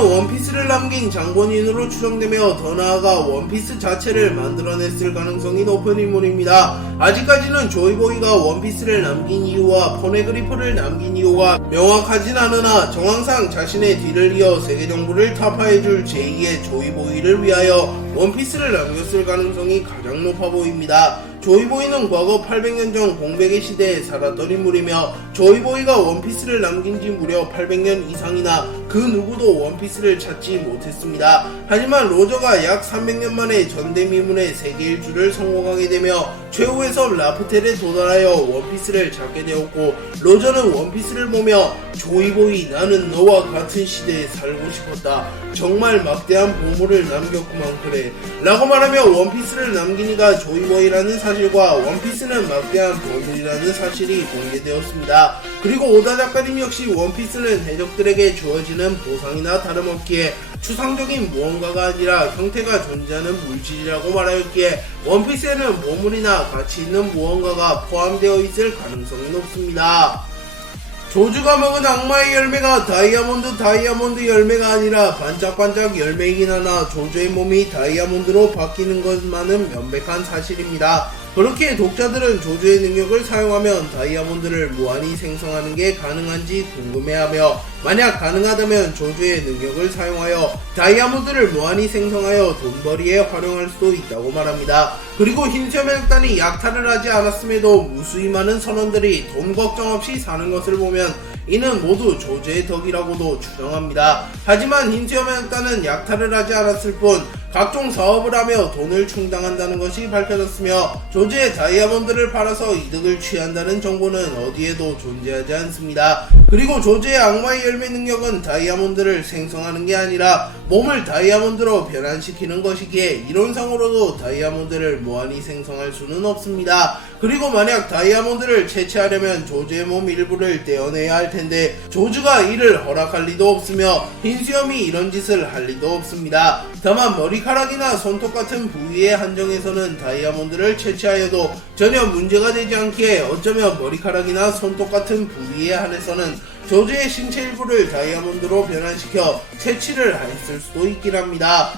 원피스를 남긴 장본인으로 추정되며 더 나아가 원피스 자체를 만들어냈을 가능성이 높은 인물입니다. 아직까지는 조이보이가 원피스를 남긴 이유와 포네그리프를 남긴 이유가 명확하진 않으나 정황상 자신의 뒤를 이어 세계정부를 타파해줄 제2의 조이보이를 위하여 원피스를 남겼을 가능성이 가장 높아 보입니다. 조이보이는 과거 800년 전 공백의 시대에 살았던 인물이며 조이보이가 원피스를 남긴 지 무려 800년 이상이나 그 누구도 원피스를 찾지 못했습니다. 하지만 로저가 약 300년 만에 전대미문의 세계 일주를 성공하게 되며 최후의 섬 라프텔에 도달하여 원피스를 찾게 되었고 로저는 원피스를 보며 조이보이 나는 너와 같은 시대에 살고 싶었다. 정말 막대한 보물을 남겼구만 그래 라고 말하며 원피스를 남긴 이가 조이보이라는 사실과 원피스는 막대한 보물이라는 사실이 공개되었습니다. 그리고 오다 작가님 역시 원피스는 해적들에게 주어지는 보상이나 다름없기에 추상적인 무언가가 아니라 형태가 존재하는 물질이라고 말하였기에 원피스에는 보물이나 가치 있는 무언가가 포함되어 있을 가능성이 높습니다. 조주가 먹은 악마의 열매가 다이아몬드 열매가 아니라 반짝반짝 열매이긴 하나 조주의 몸이 다이아몬드로 바뀌는 것만은 명백한 사실입니다. 그렇게 독자들은 조주의 능력을 사용하면 다이아몬드를 무한히 생성하는 게 가능한지 궁금해하며 만약 가능하다면 조주의 능력을 사용하여 다이아몬드를 무한히 생성하여 돈벌이에 활용할 수도 있다고 말합니다. 그리고 흰수염해적단이 약탈을 하지 않았음에도 무수히 많은 선원들이 돈 걱정 없이 사는 것을 보면 이는 모두 조주의 덕이라고도 추정합니다. 하지만 흰수염해적단은 약탈을 하지 않았을 뿐 각종 사업을 하며 돈을 충당한다는 것이 밝혀졌으며 조주의 다이아몬드를 팔아서 이득을 취한다는 정보는 어디에도 존재하지 않습니다. 그리고 조주의 악마의 열매 능력은 다이아몬드를 생성하는 게 아니라 몸을 다이아몬드로 변환시키는 것이기에 이론상으로도 다이아몬드를 무한히 생성할 수는 없습니다. 그리고 만약 다이아몬드를 채취하려면 조주의 몸 일부를 떼어내야 할 텐데 조주가 이를 허락할 리도 없으며 흰수염이 이런 짓을 할 리도 없습니다. 다만 머리카락이나 손톱 같은 부위에 한정해서는 다이아몬드를 채취하여도 전혀 문제가 되지 않기에 어쩌면 머리카락이나 손톱 같은 부위에 한해서는 조주의 신체 일부를 다이아몬드로 변환시켜 채취를 했을 수도 있긴 합니다.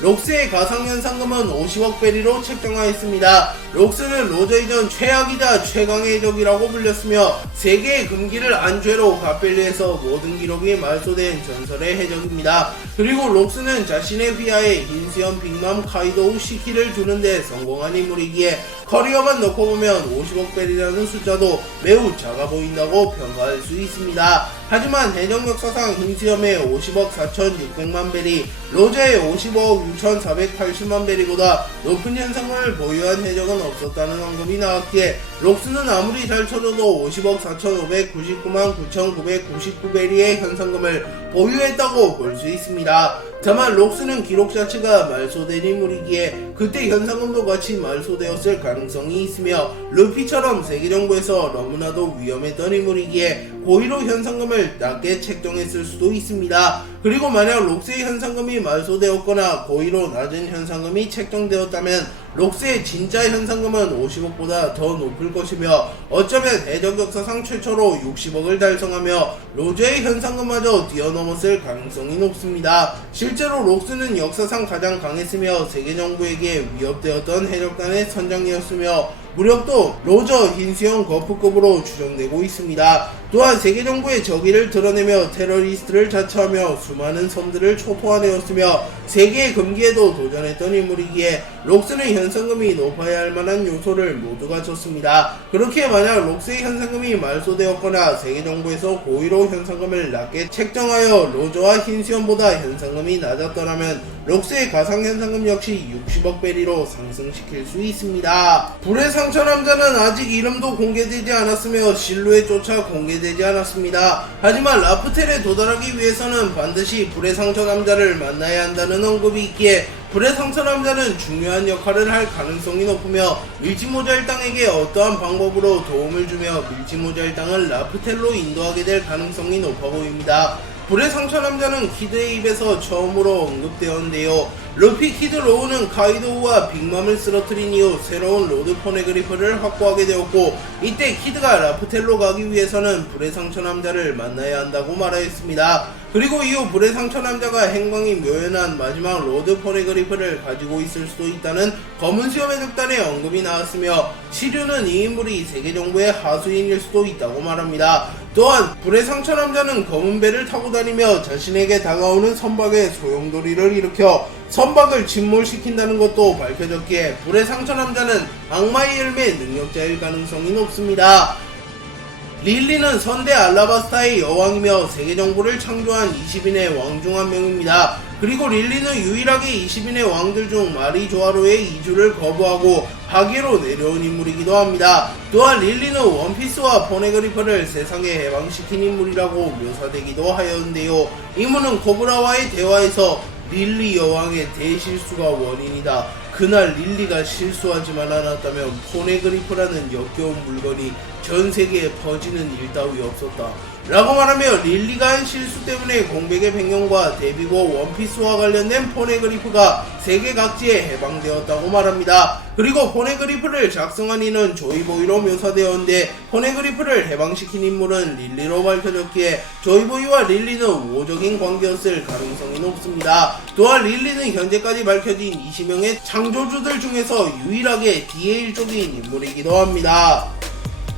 록스의 가상현상금은 50억 베리로 책정하였습니다. 록스는 로저 이전 최악이자 최강의 해적이라고 불렸으며 세계의 금기를 안죄로 가벨리에서 모든 기록이 말소된 전설의 해적입니다. 그리고 록스는 자신의 휘하에 흰수염 빅맘 카이도우 시키를 두는데 성공한 인물이기에 커리어만 넣고 보면 50억 베리라는 숫자도 매우 작아 보인다고 평가할 수 있습니다. 하지만 해적 역사상 흰수염의 50억 4,600만 베리, 로저의 55억 6,480만 베리보다 높은 현상금을 보유한 해적은 없었다는 언급이 나왔기에 록스는 아무리 잘 쳐줘도 50억 4,599만 9,999베리의 현상금을 보유했다고 볼 수 있습니다. 다만 록스는 기록 자체가 말소된 인물이기에 그때 현상금도 같이 말소되었을 가능성이 있으며 루피처럼 세계정부에서 너무나도 위험했던 인물이기에 고의로 현상금을 낮게 책정했을 수도 있습니다. 그리고 만약 록스의 현상금이 말소되었거나 고의로 낮은 현상금이 책정되었다면 록스의 진짜 현상금은 50억보다 더 높을 것이며 어쩌면 해적 역사상 최초로 60억을 달성하며 로저의 현상금마저 뛰어넘었을 가능성이 높습니다. 실제로 록스는 역사상 가장 강했으며 세계정부에게 위협되었던 해적단의 선장이었으며 무력도 로저 흰수염 거프급으로 추정되고 있습니다. 또한 세계정부의 적의를 드러내며 테러리스트를 자처하며 수많은 섬들을 초토화되었으며 세계의 금기에도 도전했던 인물이기에 록스는 현상금이 높아야 할 만한 요소를 모두 갖췄습니다. 그렇게 만약 록스의 현상금이 말소되었거나 세계정부에서 고의로 현상금을 낮게 책정하여 로저와 흰수염보다 현상금이 낮았더라면 록스의 가상현상금 역시 60억 베리로 상승시킬 수 있습니다. 불의 상처 남자는 아직 이름도 공개되지 않았으며 실루엣조차 공개되지 않았습니다. 하지만 라프텔에 도달하기 위해서는 반드시 불의 상처 남자를 만나야 한다는 언급이 있기에 불의 상처 남자는 중요한 역할을 할 가능성이 높으며 밀지모자 일당에게 어떠한 방법으로 도움을 주며 밀지모자 일당을 라프텔로 인도하게 될 가능성이 높아 보입니다. 불의 상처 남자는 키드의 입에서 처음으로 언급되었는데요. 루피, 키드, 로우는 카이도우와 빅맘을 쓰러뜨린 이후 새로운 로드 포네그리프를 확보하게 되었고 이때 키드가 라프텔로 가기 위해서는 불의 상처 남자를 만나야 한다고 말하였습니다. 그리고 이후 불의 상처 남자가 행방이 묘연한 마지막 로드 포네그리프를 가지고 있을 수도 있다는 검은 수염의 적단의 언급이 나왔으며 시류는 이 인물이 세계 정부의 하수인일 수도 있다고 말합니다. 또한 불의 상처 남자는 검은 배를 타고 다니며 자신에게 다가오는 선박에 소용돌이를 일으켜 선박을 침몰시킨다는 것도 밝혀졌기에 불의 상처 남자는 악마의 열매 능력자일 가능성이 높습니다. 릴리는 선대 알라바스타의 여왕이며 세계 정부를 창조한 20인의 왕 중 한 명입니다. 그리고 릴리는 유일하게 20인의 왕들 중 마리조아로의 이주를 거부하고 하계로 내려온 인물이기도 합니다. 또한 릴리는 원피스와 포네그리퍼를 세상에 해방시킨 인물이라고 묘사되기도 하였는데요. 이문은 코브라와의 대화에서 릴리 여왕의 대실수가 원인이다. 그날 릴리가 실수하지만 않았다면 포네그리프라는 역겨운 물건이 전 세계에 퍼지는 일 따위 없었다. 라고 말하며 릴리가 한 실수 때문에 공백의 백년과 데뷔고 원피스와 관련된 포네그리프가 세계 각지에 해방되었다고 말합니다. 그리고 포네그리프를 작성한 이는 조이보이로 묘사되었는데 포네그리프를 해방시킨 인물은 릴리로 밝혀졌기에 조이보이와 릴리는 우호적인 관계였을 가능성이 높습니다. 또한 릴리는 현재까지 밝혀진 20명의 창조주들 중에서 유일하게 DA1쪽인 인물이기도 합니다.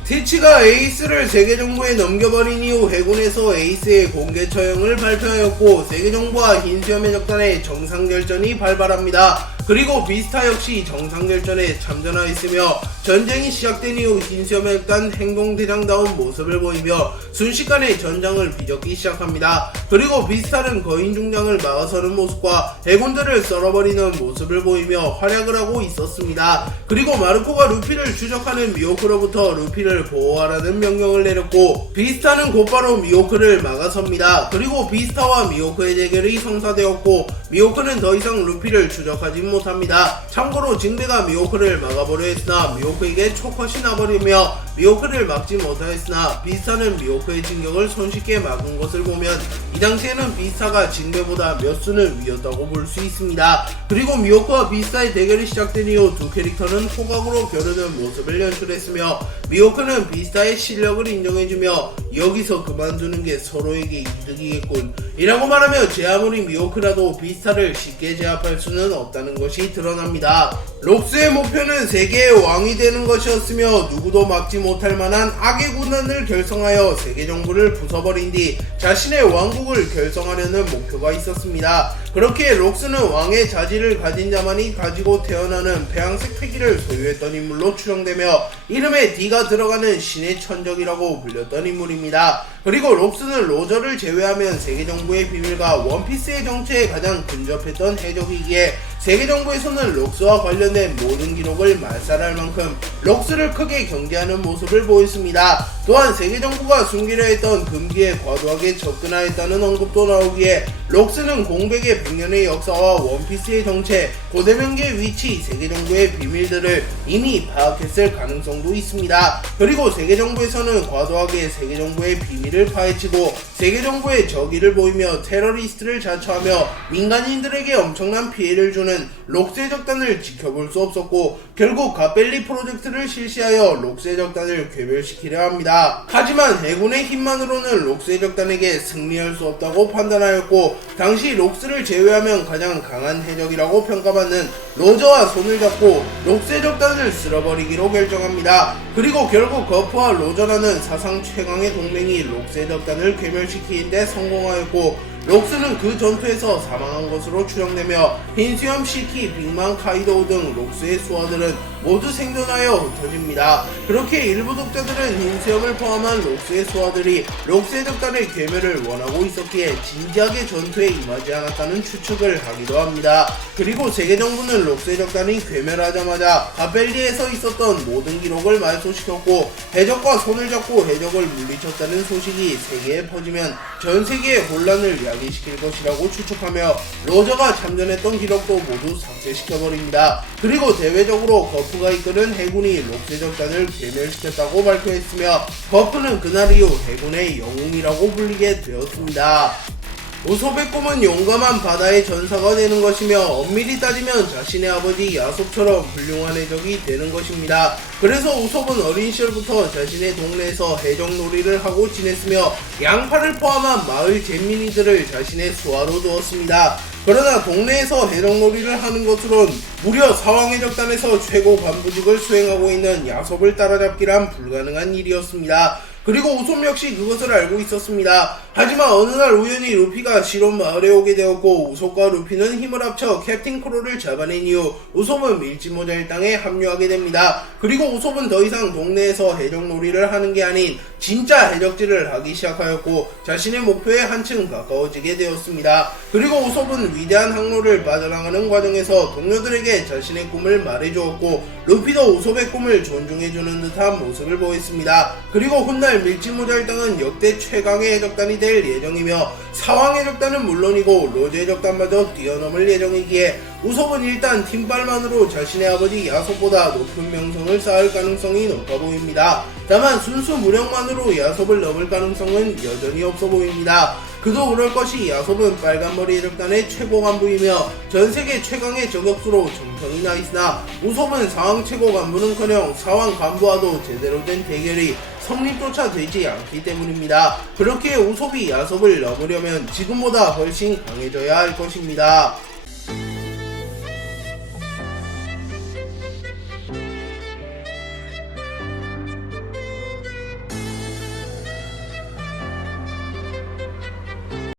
티치가 에이스를 세계정부에 넘겨버린 이후 해군에서 에이스의 공개 처형을 발표하였고 세계정부와 흰수염의 적단의 정상결전이 발발합니다. 그리고 비스타 역시 정상결전에 참전하였으며 전쟁이 시작된 이후 흰수염의 적단 행동대장다운 모습을 보이며 순식간에 전장을 비적기 시작합니다. 그리고 비스타는 거인 중장을 막아서는 모습과 해군들을 썰어버리는 모습을 보이며 활약을 하고 있었습니다. 그리고 마르코가 루피를 추적하는 미호크로부터 루피를 보호하라는 명령을 내렸고 비스타는 곧바로 미호크를 막아섭니다. 그리고 비스타와 미호크의 대결이 성사되었고 미호크는 더 이상 루피를 추적하지 못합니다. 참고로 징베가 미호크를 막아보려 했으나 미호크에게 초컷이 나버리며 미호크를 막지 못하였으나 비스타는 미호크의 진격을 손쉽게 막은 것을 보면 이 당시에는 비스타가 징베보다 몇 수는 위였다고 볼 수 있습니다. 그리고 미호크와 비스타의 대결이 시작된 이후 두 캐릭터는 호각으로 겨루는 모습을 연출했으며 미호크는 비스타의 실력을 인정해주며 여기서 그만두는 게 서로에게 이득이겠군 이라고 말하며 제 아무리 미호크라도 비스타를 쉽게 제압할 수는 없다는 것이 드러납니다. 록스의 목표는 세계의 왕이 되는 것이었으며 누구도 막지 못할 만한 악의 군단을 결성하여 세계 정부를 부숴버린 뒤 자신의 왕국을 결성하려는 목표가 있었습니다. 그렇게 록스는 왕의 자질을 가진 자만이 가지고 태어나는 배양색 패기를 소유했던 인물로 추정되며 이름에 D가 들어가는 신의 천적이라고 불렸던 인물입니다. 그리고 록스는 로저를 제외하면 세계정부의 비밀과 원피스의 정체에 가장 근접했던 해적이기에 세계정부에서는 록스와 관련된 모든 기록을 말살할 만큼 록스를 크게 경계하는 모습을 보였습니다. 또한 세계정부가 숨기려 했던 금기에 과도하게 접근하였다는 언급도 나오기에 록스는 공백의 100년의 역사와 원피스의 정체, 고대명기의 위치, 세계정부의 비밀들을 이미 파악했을 가능성도 있습니다. 그리고 세계정부에서는 과도하게 세계정부의 비밀을 파헤치고 세계정부의 적의를 보이며 테러리스트를 자처하며 민간인들에게 엄청난 피해를 주는 록스의 적단을 지켜볼 수 없었고 결국 가벨리 프로젝트를 실시하여 록스의 적단을 괴멸시키려 합니다. 하지만 해군의 힘만으로는 록스의 적단에게 승리할 수 없다고 판단하였고 당시 록스를 제외하면 가장 강한 해적이라고 평가받는 로저와 손을 잡고 록스의 적단을 쓸어버리기로 결정합니다. 그리고 결국 거프와 로저라는 사상 최강의 동맹이 록스의 적단을 괴멸시키는데 성공하였고 록스는 그 전투에서 사망한 것으로 추정되며 흰수염 시키, 빅만, 카이도우 등 록스의 수하들은 모두 생존하여 흩어집니다. 그렇게 일부 독자들은 흰수염을 포함한 록스의 수하들이 록스의 적단의 괴멸을 원하고 있었기에 진지하게 전투에 임하지 않았다는 추측을 하기도 합니다. 그리고 세계정부는 록스의 적단이 괴멸하자마자 가벨리에서 있었던 모든 기록을 말소시켰고 해적과 손을 잡고 해적을 물리쳤다는 소식이 세계에 퍼지면 전 세계의 혼란을 야기시킬 것이라고 추측하며 로저가 참전했던 기록도 모두 삭제시켜버립니다. 그리고 대외적으로 거프가 이끄는 해군이 록스의 적단을 괴멸시켰다고 발표했으며 거프는 그날 이후 해군의 영웅이라고 불리게 되었습니다. 우섭의 꿈은 용감한 바다의 전사가 되는 것이며 엄밀히 따지면 자신의 아버지 야섭처럼 훌륭한 해적이 되는 것입니다. 그래서 우섭은 어린 시절부터 자신의 동네에서 해적놀이를 하고 지냈으며 양파를 포함한 마을 잼민이들을 자신의 수하로 두었습니다. 그러나 동네에서 해적놀이를 하는 것으론 무려 사왕해적단에서 최고 간부직을 수행하고 있는 야섭을 따라잡기란 불가능한 일이었습니다. 그리고 우섭 역시 그것을 알고 있었습니다. 하지만 어느 날 우연히 루피가 실온 마을에 오게 되었고 우섭과 루피는 힘을 합쳐 캡틴 크로를 잡아낸 이후 우섭은 밀짚모자 일당에 합류하게 됩니다. 그리고 우섭은 더 이상 동네에서 해적놀이를 하는 게 아닌 진짜 해적질을 하기 시작하였고 자신의 목표에 한층 가까워지게 되었습니다. 그리고 우섭은 위대한 항로를 빠져나가는 과정에서 동료들에게 자신의 꿈을 말해주었고 루피도 우섭의 꿈을 존중해주는 듯한 모습을 보였습니다. 그리고 훗날 밀짚모자 일당은 역대 최강의 해적단이 될 예정이며 사왕 해적단은 물론이고 로즈 해적단마저 뛰어넘을 예정이기에 우섭은 일단 팀빨만으로 자신의 아버지 야섭보다 높은 명성을 쌓을 가능성이 높아 보입니다. 다만 순수 무력만으로 야섭을 넘을 가능성은 여전히 없어 보입니다. 그도 그럴 것이 야섭은 빨간머리 해적단의 최고 간부이며 전세계 최강의 저격수로 정평이 나 있으나 우섭은 사왕 최고 간부는커녕 사왕 간부와도 제대로 된 대결이 성립조차 되지 않기 때문입니다. 그렇기에 우섭이 야섭을 넘으려면 지금보다 훨씬 강해져야 할 것입니다.